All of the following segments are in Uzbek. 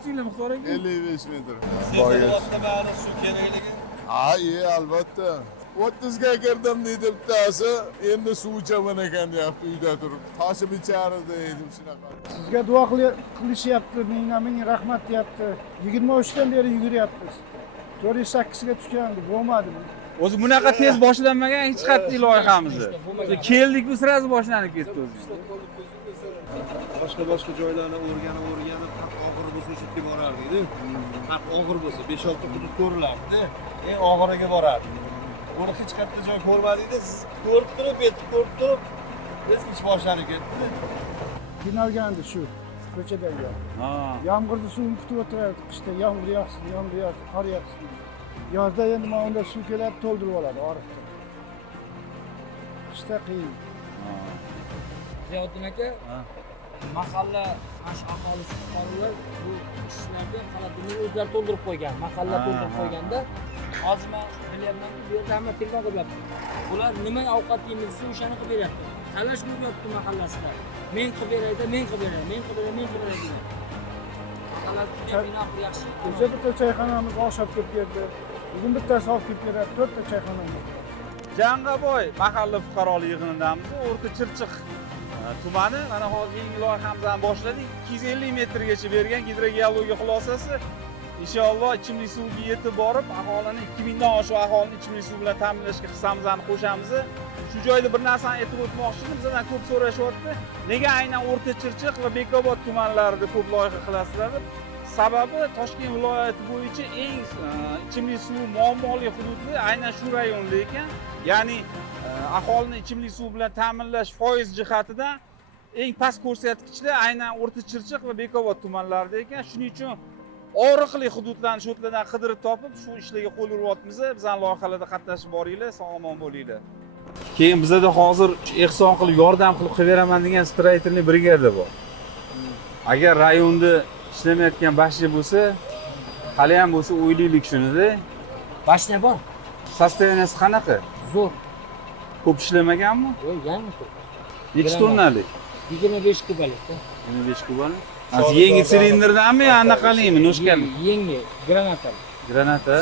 tushdinglar Muxtor aka? 55 metr. Sezilyapti bari suv kerakligi. Ha, albatta. 30 ga kirdim deydi bittasi, endi suv ichaman ekan deyapti uyda turib. Toshib ichardi dedim shunaqa. Sizga duo qilishyapti, ming rahmat deyapti. 23 dan beri yuguryapmiz. 408 ga tushgandi, bo'lmadi. O'zi bunaqa tez boshlanmagan hech qanday loyihamiz. Keldik-ku sirasi boshlanib ketdi o'zi. Boshqa joylarni o'rganib qat og'ir bo'lsa o'sha yerga borardik-ku. Qat og'ir bo'lsa 5-6 hudud ko'rilardi. Eng og'iriga borardik. Buni hech qayerda joy ko'rmadingda, siz ko'rib turib, yetib ko'rib turib, biz ish boshlanib ketdi. Qiynalgandi shu ko'chadagi. Ha. Yomg'irni suvini kutib o'tirardik, qishda yomg'ir yog'sin, qor yog'sin. Yozda endi mana unda suv keladi, to'ldirib oladi oriqda. Qishda qiyin. Ziyoddin aka, mahalla aholisi fuqarolar bu ishlarga xalatini o'zlari to'ldirib qo'ygan, mahalla to'ldirib qo'yganda, hozir men bilyapmanki, bu yerda hamma telefon qilyapti. Ular nima ovqat yeymiz, o'shani qilib beryapti. Talash bo'lyapti mahallasida. Men qilib beray-da, men qilib beray, men qilib beray, men qilib beray degan. Mahallaga bino yaxshi. O'sha bitta choyxonamiz osh olib kelib berdi. Bugun bittasi olib kelib beradi, 4 ta choyxonamiz. Jangaboy mahalla fuqarolik yig'inidamiz, O'rta Chirchiq tumani. Mana hozir yangi loyihamizni boshladik. 250 metrgacha bergan gidrogeologiya xulosasi. Inshaalloh ichimlik suviga yetib borib, aholini 2000 dan oshiq aholini ichimlik suv bilan ta'minlashga hissamizni qo'shamiz. Shu joyda bir narsani aytib o'tmoqchiman. Bizdan ko'p so'rashyapti. Nega aynan O'rta Chirchiq va Bekobod tumanlarida ko'p loyiha qilasizlar deb? Sababi Toshkent viloyati bo'yicha eng ichimlik suvi muammoli hududi aynan shu rayonda ekan. Ya'ni aholini ichimlik suv bilan ta'minlash foiz jihatidan eng past ko'rsatkichlar aynan O'rta Chirchiq va Bekobod tumanlarida ekan. Shuning uchun og'riqli hududlarni shu yerlardan qidirib topib, shu ishlarga qo'l uryapmiz. Bizning loyihalarda qatnashib boringlar, sog'-omon bo'linglar. Keyin bizda hozir ehson qilib, yordam qilib beraman degan stроительный brigada bor. Agar rayonda ishlamayotgan bashli bo'lsa, hali ham bo'lsa o'ylaylik shuni-da. Bashna bor. Sostoyaniyasi qanaqa? Zo'r. Ko'p ishlamaganmi? Yo'q, yangi ko'p. Necha tonnalik? 25 kubalik. 25 kubalik. Az yengil silindrdanmi, anaqalimi, noshkali? Yengil, granatali. Granata.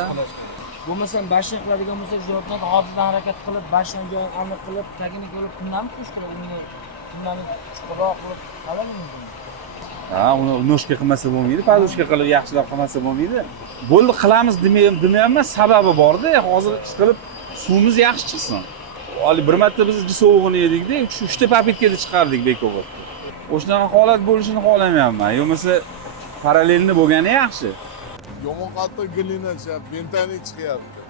Bo'lmasam bashna qiladigan bo'lsa, jo'rtdan hozirdan harakat qilib, bashna joyini aniq qilib, tagini ko'rib, kundan qo'sh qilib, uni chuqurroq qilib qalaman mumkin. Ha, uni noshka qilmasa bo'lmaydi, padushka qilib yaxshilab qilmasa bo'lmaydi. Bo'ldi qilamiz demayapman, sababi bor-da. Hozir ish qilib suvimiz yaxshi chiqsin. Hali bir marta biz sovug'ini yedik-da, 3 ta papitkada chiqardik Bekobodda. O'shanaqa holat bo'lishini xohlamayapman. Yo'qmasa parallelni bo'lgani yaxshi. Yomon qattiq glina chiqyapti, bentanik chiqyapti.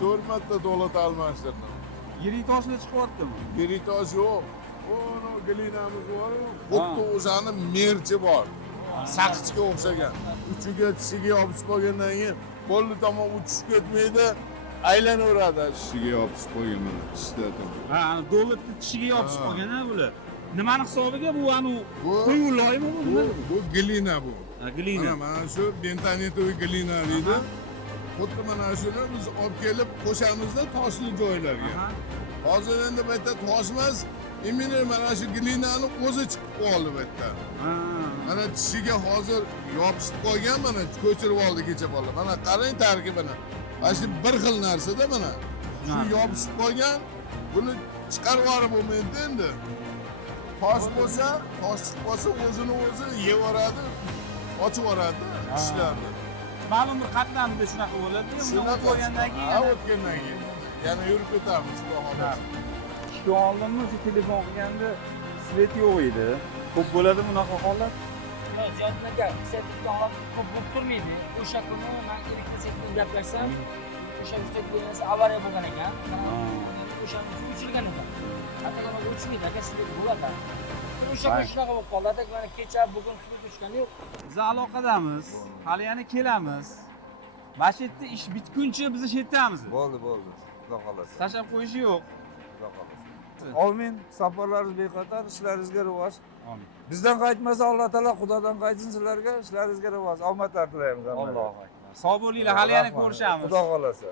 4 marta dolat almashtirdim. Yirik toshlar chiqyaptimi? Yirik tosh yo'q. Ono glinamiz bor-ku, xuddi o'shani merchi bor. Saqichga o'xshagan. Uchiga tishiga yopishib qo'ygandan keyin qo'lni tomon uchishib ketmaydi, aylanaveradi. Tishiga yopishib qo'ygan tishda. Ha, dolatni tishiga yopishib qolgan-a bular. Nimani hisobiga bu anu qo'yu loymi bu? Bu glina bu. Ha, glina. Mana shu bentonitoviy glina deydi. Xuddi mana shuni biz olib kelib qo'shamizda toshli joylarga. Hozir endi bu yerda tosh emas, imini mana shu glinani o'zi chiqib qoldi bu yerda. Mana tishiga hozir yopishib qo'ygan, mana ko'chirib oldi kecha bola. Mana qarang tarkibini. Mana shu bir xil narsa-da mana. Shu yopishib qo'ygan, buni chiqarib yuborib bo'lmaydi endi. Tosh bo'lsa, tosh chiqib qolsa o'zini o'zi yevoradi, ochib yuboradi ishlarni. Ma'lum bir qatlamda shunaqa bo'ladi. Shuni qo'ygandan keyin, o'tgandan keyin yana yurib ketamiz xudo xohlasa. Shu oldimmi shu telefon qilganda svet yo'q edi. Ko'p bo'ladi bunaqa holat. Ziyoddin aka, setga holat ko'p bo'lib turmaydi. O'sha kuni men elektr bilan gaplashsam, o'sha setga avariya bo'lgan ekan. O'shani o'chirgan ekan. Atagan o'chmaydi, aka sizga bo'ladi. O'sha kun shunaqa bo'lib qoldi. Atak mana kecha bugun suv tushgani yo'q. Biz aloqadamiz. Hali yana kelamiz. Masjidda ish bitguncha biz yetamiz. Bo'ldi. Xudo xolasa. Tashlab qo'yish yo'q. Xudo xolasa. Amin. Safarlaringiz bexatar, ishlaringizga rivoj. Amin. Bizdan qaytmasa Alloh taolo Xudodan qaytsin sizlarga, ishlaringizga rivoj. Omadlar tilaymiz. Allohu akbar. Sog' bo'linglar, hali yana ko'rishamiz. Xudo xolasa.